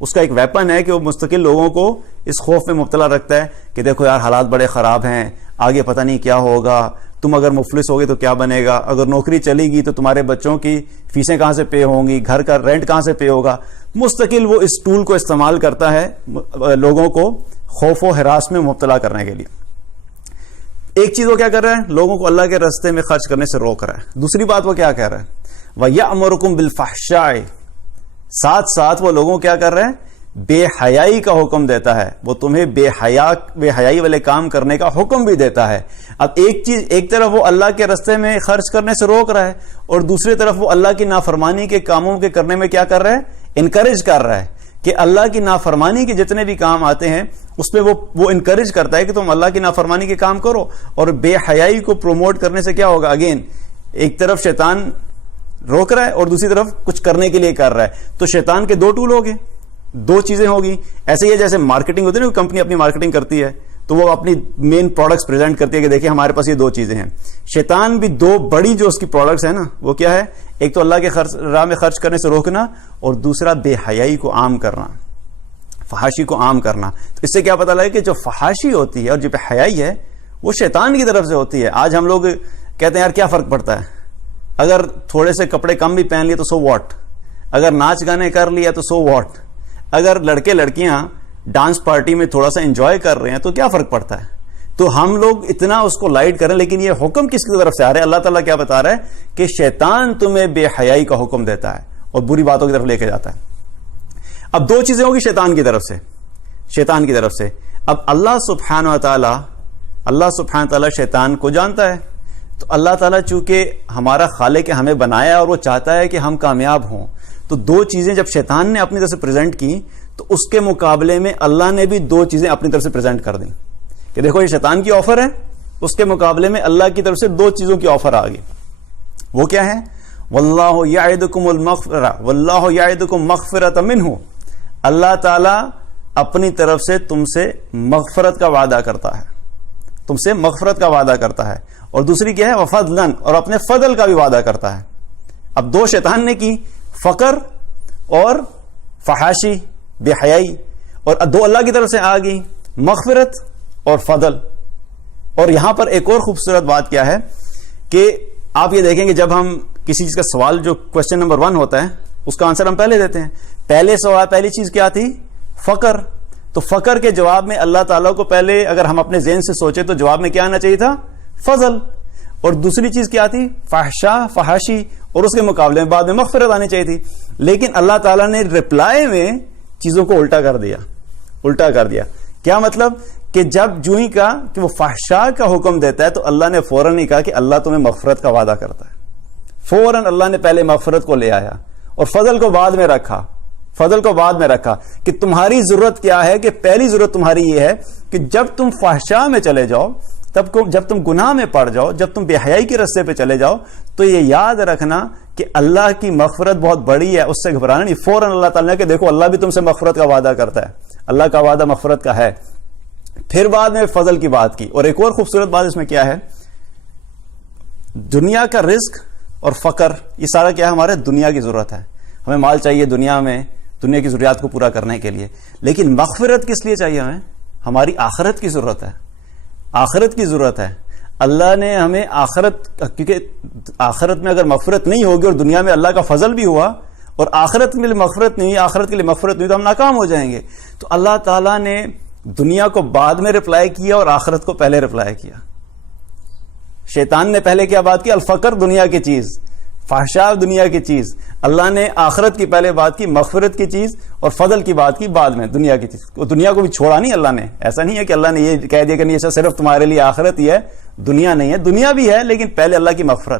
اس کا ایک ویپن ہے کہ وہ مستقل لوگوں کو اس خوف میں مبتلا رکھتا ہے کہ دیکھو یار حالات بڑے خراب ہیں، آگے پتہ نہیں کیا ہوگا، تم اگر مفلس ہوگے تو کیا بنے گا، اگر نوکری چلے گی تو تمہارے بچوں کی فیسیں کہاں سے پے ہوں گی، گھر کا رینٹ کہاں سے پے ہوگا. مستقل وہ اس ٹول کو استعمال کرتا ہے لوگوں کو خوف و ہراس میں مبتلا کرنے کے لیے. ایک چیز وہ کیا کر رہا ہے، لوگوں کو اللہ کے راستے میں خرچ کرنے سے روک رہا ہے. دوسری بات وہ کیا کہہ رہا ہے، وَيَأْمُرُكُمْ بِالْفَحْشَاءِ، ساتھ ساتھ وہ لوگوں کیا کر رہے ہیں، بے حیائی کا حکم دیتا ہے. وہ تمہیں بے حیائی والے کام کرنے کا حکم بھی دیتا ہے. اب ایک طرف وہ اللہ کے راستے میں خرچ کرنے سے روک رہا ہے، اور دوسری طرف وہ اللہ کی نافرمانی کے کاموں کے کرنے میں کیا کر رہا ہے، انکریج کر رہا ہے کہ اللہ کی نافرمانی کے جتنے بھی کام آتے ہیں اس پہ وہ انکریج کرتا ہے کہ تم اللہ کی نافرمانی کے کام کرو. اور بے حیائی کو پروموٹ کرنے سے کیا ہوگا، اگین ایک طرف شیطان روک رہا ہے اور دوسری طرف کچھ کرنے کے لیے کر رہا ہے. تو شیطان کے دو ٹول ہو گئے، دو چیزیں ہوگی. ایسے ہی ہے جیسے مارکیٹنگ ہوتی ہے نا، کمپنی اپنی مارکیٹنگ کرتی ہے تو وہ اپنی مین پروڈکٹس پریزنٹ کرتی ہے کہ دیکھیں ہمارے پاس یہ دو چیزیں ہیں. شیطان بھی دو بڑی جو اس کی پروڈکٹس ہیں نا وہ کیا ہے، ایک تو اللہ کے راہ میں خرچ کرنے سے روکنا، اور دوسرا بے حیائی کو عام کرنا، فحاشی کو عام کرنا. تو اس سے کیا پتہ لگا کہ جو فحاشی ہوتی ہے اور جو بے حیائی ہے وہ شیطان کی طرف سے ہوتی ہے. آج ہم لوگ کہتے ہیں یار کیا فرق پڑتا ہے، اگر تھوڑے سے کپڑے کم بھی پہن لیے تو سو واٹ، اگر ناچ گانے کر لیا تو سو واٹ، اگر لڑکے لڑکیاں ڈانس پارٹی میں تھوڑا سا انجوائے کر رہے ہیں تو کیا فرق پڑتا ہے. تو ہم لوگ اتنا اس کو لائٹ کریں، لیکن یہ حکم کس کی طرف سے آ رہا ہے، اللہ تعالیٰ کیا بتا رہا ہے کہ شیطان تمہیں بے حیائی کا حکم دیتا ہے اور بری باتوں کی طرف لے کے جاتا ہے. اب دو چیزیں ہوگی شیطان کی طرف سے. اب اللہ سبحانہ و تعالیٰ شیطان کو جانتا ہے. تو اللہ تعالیٰ چونکہ ہمارا خالق ہے، ہمیں بنایا اور وہ چاہتا ہے کہ ہم کامیاب ہوں، تو دو چیزیں جب شیطان نے اپنی طرف سے پریزنٹ کی تو اس کے مقابلے میں اللہ نے بھی دو چیزیں اپنی طرف سے پریزنٹ کر دیں کہ دیکھو یہ شیطان کی آفر ہے، اس کے مقابلے میں اللہ کی طرف سے دو چیزوں کی آفر آ گئی. وہ کیا ہے، واللہ یعدکم المغفرہ واللہ یعدکم مغفرۃ منہ، اللہ تعالیٰ اپنی طرف سے تم سے مغفرت کا وعدہ کرتا ہے، اور دوسری کیا ہے، وفضلاً، اور اپنے فضل کا بھی وعدہ کرتا ہے. اب دو شیطان نے کی، فقر اور فحاشی، بے حیائی، اور دو اللہ کی طرف سے آ گئی، مغفرت اور فضل. اور یہاں پر ایک اور خوبصورت بات کیا ہے کہ آپ یہ دیکھیں کہ جب ہم کسی چیز کا سوال، جو کوشچن نمبر 1 ہوتا ہے اس کا آنسر ہم پہلے دیتے ہیں. پہلی چیز کیا تھی، فقر. تو فقر کے جواب میں اللہ تعالیٰ کو پہلے اگر ہم اپنے ذہن سے سوچے تو جواب میں کیا آنا چاہیے تھا، فضل. اور دوسری چیز کیا تھی، فحاشی، اور اس کے مقابلے میں بعد میں مغفرت آنی چاہیے تھی. لیکن اللہ تعالیٰ نے رپلائی میں چیزوں کو الٹا کر دیا. کیا مطلب کہ جب جو ہی کہا کہ وہ فحشاء کا حکم دیتا ہے تو اللہ نے فوراً ہی کہا کہ اللہ تمہیں مغفرت کا وعدہ کرتا ہے. فوراً اللہ نے پہلے مغفرت کو لے آیا اور فضل کو بعد میں رکھا کہ تمہاری ضرورت کیا ہے، کہ پہلی ضرورت تمہاری یہ ہے کہ جب تم فحشاء میں چلے جاؤ، جب تم گناہ میں پڑ جاؤ، جب تم بے حیائی کے راستے پہ چلے جاؤ، تو یہ یاد رکھنا کہ اللہ کی مغفرت بہت بڑی ہے، اس سے گھبرانا نہیں. فوراً اللہ تعالیٰ نے کہ دیکھو اللہ بھی تم سے مغفرت کا وعدہ کرتا ہے، اللہ کا وعدہ مغفرت کا ہے. پھر بعد میں فضل کی بات کی. اور ایک اور خوبصورت بات اس میں کیا ہے، دنیا کا رزق اور فقر، یہ سارا کیا ہے، ہمارے دنیا کی ضرورت ہے. ہمیں مال چاہیے دنیا میں، دنیا کی ضروریات کو پورا کرنے کے لیے. لیکن مغفرت کس لیے چاہیے ہماری آخرت کی ضرورت ہے. اللہ نے ہمیں کیونکہ آخرت میں اگر مغفرت نہیں ہوگی اور دنیا میں اللہ کا فضل بھی ہوا اور آخرت کے لیے مغفرت نہیں تو ہم ناکام ہو جائیں گے. تو اللہ تعالیٰ نے دنیا کو بعد میں رپلائی کیا اور آخرت کو پہلے رپلائی کیا. شیطان نے پہلے کیا بات کی، الفقر، دنیا کی چیز، فحشاء، دنیا کی چیز. اللہ نے آخرت کی پہلے بات کی، مغفرت کی چیز، اور فضل کی بات کی بعد میں، دنیا کی چیز. دنیا کو بھی چھوڑا نہیں اللہ نے. ایسا نہیں ہے کہ اللہ نے یہ کہہ دیا کہ نہیں صرف تمہارے لیے آخرت ہی ہے، دنیا نہیں ہے، دنیا بھی ہے لیکن پہلے اللہ کی مغفرت ہے.